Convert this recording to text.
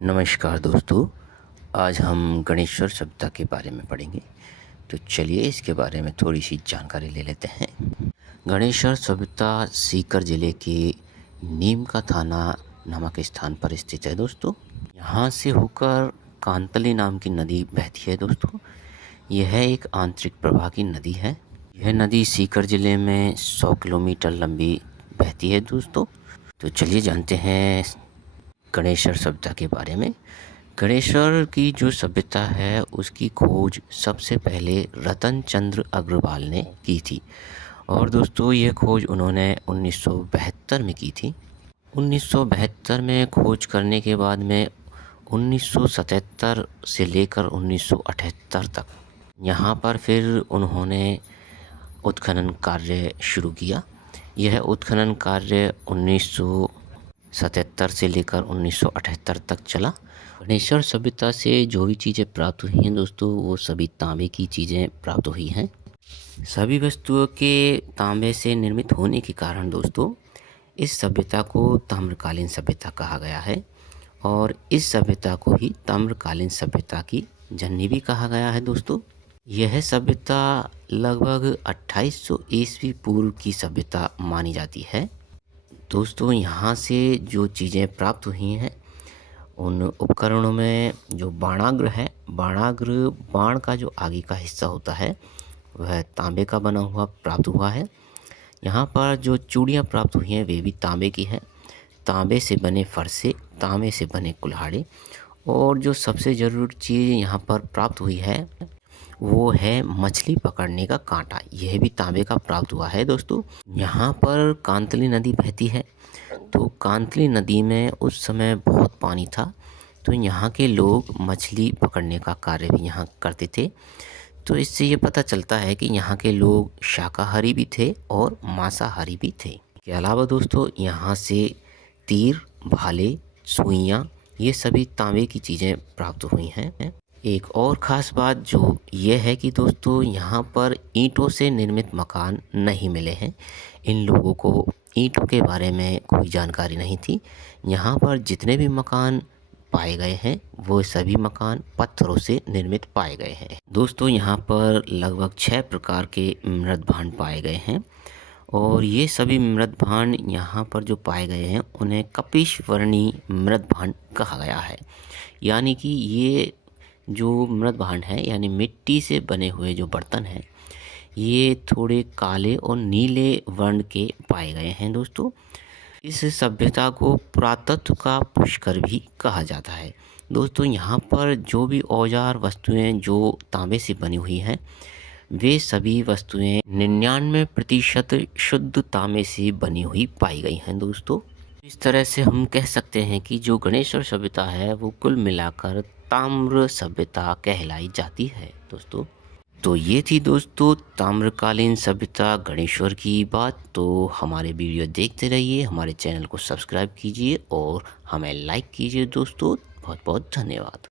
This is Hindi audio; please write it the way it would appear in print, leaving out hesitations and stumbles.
नमस्कार दोस्तों, आज हम गणेश्वर सभ्यता के बारे में पढ़ेंगे। तो चलिए इसके बारे में थोड़ी सी जानकारी ले लेते हैं। गणेश्वर सभ्यता सीकर जिले के नीम का थाना नामक स्थान पर स्थित है दोस्तों। यहाँ से होकर कांतली नाम की नदी बहती है दोस्तों। यह एक आंतरिक प्रवाह की नदी है। यह नदी सीकर जिले में 100 किलोमीटर लंबी बहती है दोस्तों। तो चलिए जानते हैं गणेश्वर सभ्यता के बारे में। गणेश्वर की जो सभ्यता है उसकी खोज सबसे पहले रतन चंद्र अग्रवाल ने की थी और दोस्तों ये खोज उन्होंने 1972 में की थी। 1972 में खोज करने के बाद में 1977 से लेकर 1978 तक यहाँ पर फिर उन्होंने उत्खनन कार्य शुरू किया। यह उत्खनन कार्य 1977 से लेकर 1978 तक चला। गणेश्वर सभ्यता से जो भी चीज़ें प्राप्त हुई हैं दोस्तों, वो सभी तांबे की चीज़ें प्राप्त हुई हैं। सभी वस्तुओं के तांबे से निर्मित होने के कारण दोस्तों इस सभ्यता को ताम्रकालीन सभ्यता कहा गया है और इस सभ्यता को ही ताम्रकालीन सभ्यता की जननी भी कहा गया है दोस्तों। यह सभ्यता लगभग 2800 ईस्वी पूर्व की सभ्यता मानी जाती है दोस्तों। यहाँ से जो चीज़ें प्राप्त हुई हैं उन उपकरणों में जो बाणाग्र है, बाणाग्र बाण का जो आगे का हिस्सा होता है वह तांबे का बना हुआ प्राप्त हुआ है। यहाँ पर जो चूड़ियाँ प्राप्त हुई हैं वे भी तांबे की हैं। तांबे से बने फरसे, तांबे से बने कुल्हाड़े और जो सबसे ज़रूरी चीज़ यहाँ पर प्राप्त हुई है वो है मछली पकड़ने का कांटा। यह भी तांबे का प्राप्त हुआ है दोस्तों। यहाँ पर कांतली नदी बहती है तो कांतली नदी में उस समय बहुत पानी था तो यहाँ के लोग मछली पकड़ने का कार्य भी यहाँ करते थे। तो इससे ये पता चलता है कि यहाँ के लोग शाकाहारी भी थे और मांसाहारी भी थे। इसके अलावा दोस्तों यहाँ से तीर, भाले, सुइयाँ ये सभी तांबे की चीज़ें प्राप्त हुई हैं। एक और ख़ास बात जो ये है कि दोस्तों यहाँ पर ईंटों से निर्मित मकान नहीं मिले हैं। इन लोगों को ईंटों के बारे में कोई जानकारी नहीं थी। यहाँ पर जितने भी मकान पाए गए हैं वो सभी मकान पत्थरों से निर्मित पाए गए हैं दोस्तों। यहाँ पर लगभग 6 प्रकार के मृत भांड पाए गए हैं और ये सभी मृत भांड यहाँ पर जो पाए गए हैं उन्हें कपिशवर्णी मृत भांड कहा गया है। यानी कि ये जो मृत भांड है यानी मिट्टी से बने हुए जो बर्तन हैं ये थोड़े काले और नीले वर्ण के पाए गए हैं दोस्तों। इस सभ्यता को पुरातत्व का पुष्कर भी कहा जाता है दोस्तों। यहाँ पर जो भी औजार वस्तुएं जो तांबे से बनी हुई हैं वे सभी वस्तुएं 99% शुद्ध तांबे से बनी हुई पाई गई हैं दोस्तों। इस तरह से हम कह सकते हैं कि जो गणेश्वर सभ्यता है वो कुल मिलाकर ताम्र सभ्यता कहलाई जाती है दोस्तों। तो ये थी दोस्तों ताम्रकालीन सभ्यता गणेश्वर की बात। तो हमारे वीडियो देखते रहिए, हमारे चैनल को सब्सक्राइब कीजिए और हमें लाइक कीजिए दोस्तों। बहुत बहुत धन्यवाद।